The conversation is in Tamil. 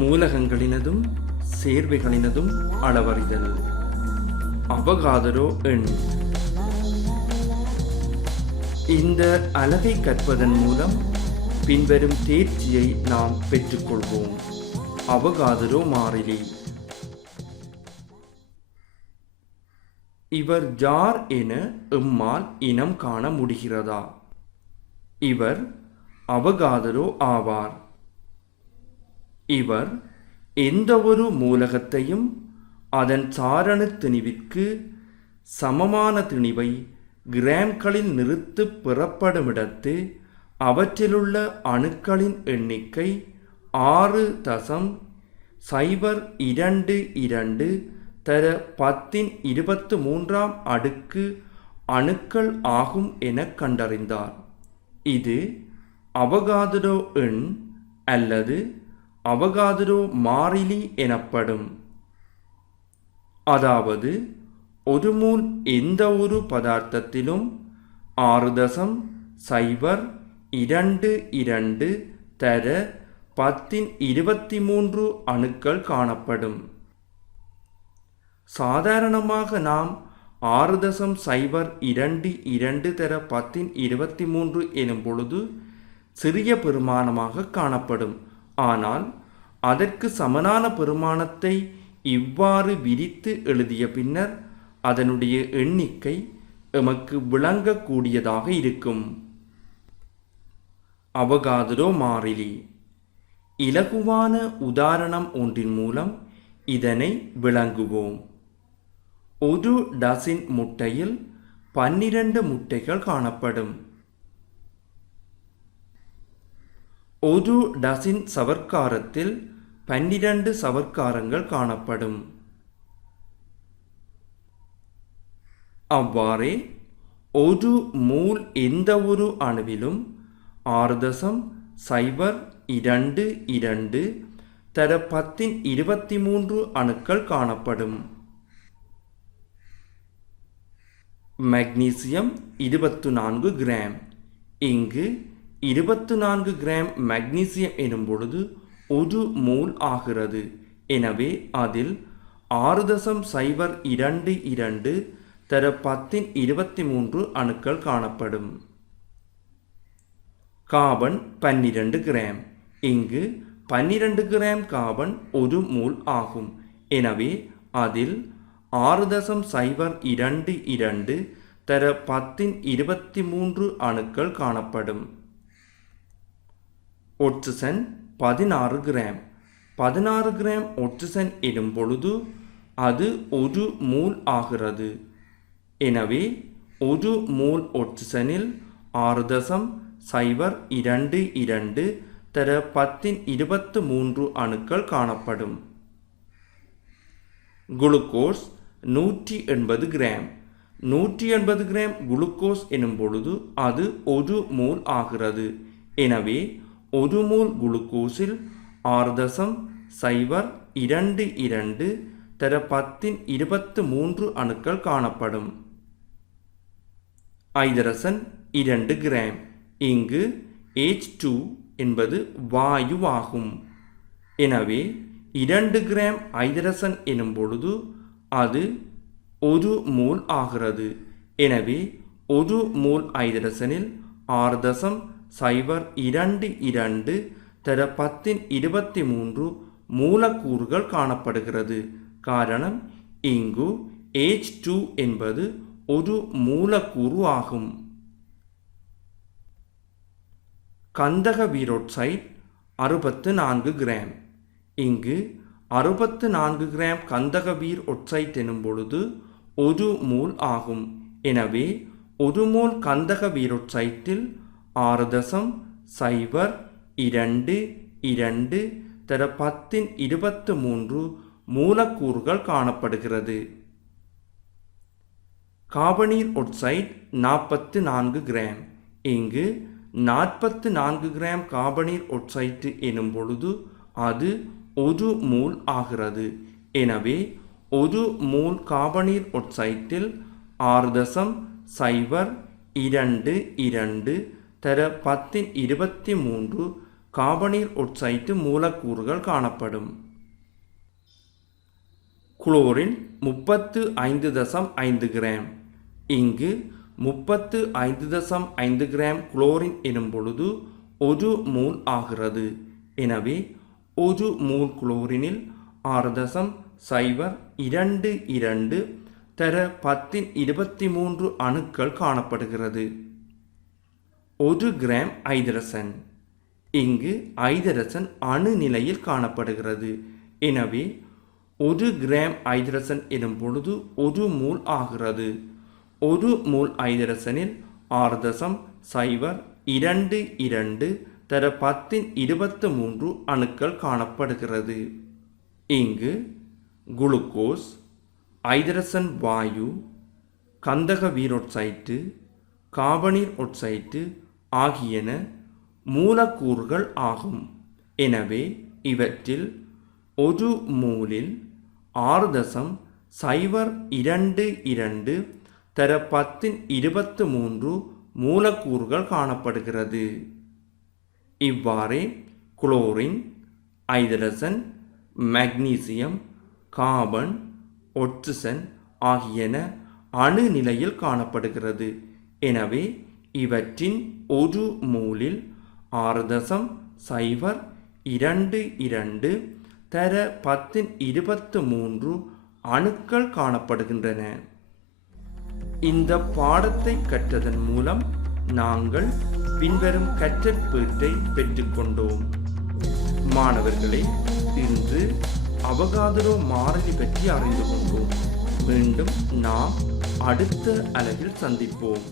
மூலகங்களினதும் சேர்வைகளினதும் அளவறிதல். அவகாதரோ எண். இந்த அலகை கற்பதன் மூலம் பின்வரும் தேர்ச்சியை நாம் பெற்றுக்கொள்வோம். அவகாதரோ மாறிலி. இவர் யார் என எம்மால் இனம் காண முடிகிறதா? இவர் அவகாதரோ ஆவார். இவர் எந்தவொரு மூலகத்தையும் அதன் சாரண திணிவிற்கு சமமான திணிவை கிராம்களில் நிறுத்து பெறப்படுமிடத்து அவற்றிலுள்ள அணுக்களின் எண்ணிக்கை 6.022 தர 1023 அணுக்கள் ஆகும் என கண்டறிந்தார். இது அவகாதரோ எண் அல்லது அவகாதரோ மாறிலி எனப்படும். அதாவது ஒரு மூல் எந்த ஒரு பதார்த்தத்திலும் 6.022 தர 1023 அணுக்கள் காணப்படும். சாதாரணமாக நாம் 6.022 தர 1023 எனும் பொழுது சிறிய பெருமானமாக காணப்படும். ஆனால் அதற்கு சமனான பெருமானத்தை இவ்வாறு விரித்து எழுதிய பின்னர் அதனுடைய எண்ணிக்கை எமக்கு விளங்கக்கூடியதாக இருக்கும். அவகாதரோ மாறிலி. இலகுவான உதாரணம் ஒன்றின் மூலம் இதனை விளங்குவோம். ஒரு டசின் முட்டையில் 12 முட்டைகள் காணப்படும். ஒரு டசின் சவர்க்காரத்தில் 12 சவர்க்காரங்கள் காணப்படும். அவ்வாறே ஒரு மூல் எந்த ஒரு அணுவிலும் 6.022 தர 1023 அணுக்கள் காணப்படும். Magnesium 24 gram. இங்கு 24 கிராம் மக்னீசியம் எனும் பொழுது ஒரு மூல் ஆகிறது. எனவே அதில் 6.022 தர 1023 அணுக்கள் காணப்படும். Carbon 12 gram. இங்கு 12 கிராம் கார்பன் ஒரு மூல் ஆகும். எனவே அதில் 6.022 தர 1023 அணுக்கள் காணப்படும். ஒட்சிசன் 16 கிராம். 16 கிராம் ஒட்சிசன் எனும் பொழுது அது ஒரு மூல் ஆகிறது. எனவே ஒரு மூல் ஒட்சிசனில் 6.022 தர 1023 அணுக்கள் காணப்படும். Glucose 180 gram. 180 கிராம் குளுக்கோஸ் எனும் பொழுது அது ஒரு மூல் ஆகிறது. எனவே ஒரு மூல் குளுக்கோஸில் 6.022 தர 1023 அணுக்கள் காணப்படும். ஐதரசன் 2 கிராம். இங்கு H2 என்பது வாயுவாகும். எனவே 2 கிராம் ஐதரசன் எனும் பொழுது அது ஒரு மூல் ஆகிறது. எனவே ஒரு மூல் ஐதரசனில் 6.022 தர 1023 மூலக்கூறுகள் காணப்படுகிறது. காரணம் இங்கு H2 என்பது ஒரு மூலக்கூறு ஆகும். கந்தக வீரோட்சைடு 64 கிராம். இங்கு 64 கிராம் கந்தக வீர் ஒட்சைட் எனும் பொழுது ஒரு மூல் ஆகும். எனவே ஒரு மூல் கந்தக வீரோட்சைட்டில் 6.022 தர 1023 மூலக்கூறுகள் காணப்படுகிறது. கார்பனீர் ஒட்சைடு 44 கிராம். இங்கு 44 கிராம் கார்பனீர் ஒட்சைடு எனும் பொழுது அது ஒரு மூல் ஆகிறது. எனவே ஒரு மூல் கார்பனீர் ஒட்சைட்டில் 6.022 தர 1023 கார்பனீர் ஒட்சைட்டு மூலக்கூறுகள் காணப்படும். Chlorine 35.5 gram. இங்கு 35.5 கிராம் குளோரின் எனும் பொழுது 1 மூல் ஆகிறது. எனவே 1 மூல் குளோரினில் 6.022 தர 1023 அணுக்கள் காணப்படுகிறது. 1 கிராம் ஐதரசன். இங்கு ஐதரசன் அணு நிலையில் காணப்படுகிறது. எனவே 1 கிராம் ஐதரசன் எனும் பொழுது 1 மூல் ஆகிறது. 1 மூல் ஐதரசனில் 6.022 தர 1023 அணுக்கள் காணப்படுகிறது. இங்கு குளுக்கோஸ், ஐதரசன் வாயு, கந்தக வீரொட்சைட்டு, கார்பனீர் ஒட்சைட்டு ஆகியன மூலக்கூறுகள் ஆகும். எனவே இவற்றில் 1 மூலில் 6.022 தர 1023 மூலக்கூறுகள் காணப்படுகிறது. இவ்வாறே குளோரின், ஐதரசன், மக்னீசியம், கார்பன், ஒட்சிசன் ஆகியன அணு நிலையில் காணப்படுகிறது. எனவே இவற்றின் 1 மூலில் 6.022 தர 1023 அணுக்கள் காணப்படுகின்றன. இந்த பாடத்தை கற்றதன் மூலம் நாங்கள் பின்வரும் கற்றற்பேற்றை பெற்றுக்கொண்டோம். மாணவர்களே, இன்று அவகாதரோ மாறிலி பற்றி அறிந்து கொண்டோம். மீண்டும் நாம் அடுத்த அலகில் சந்திப்போம்.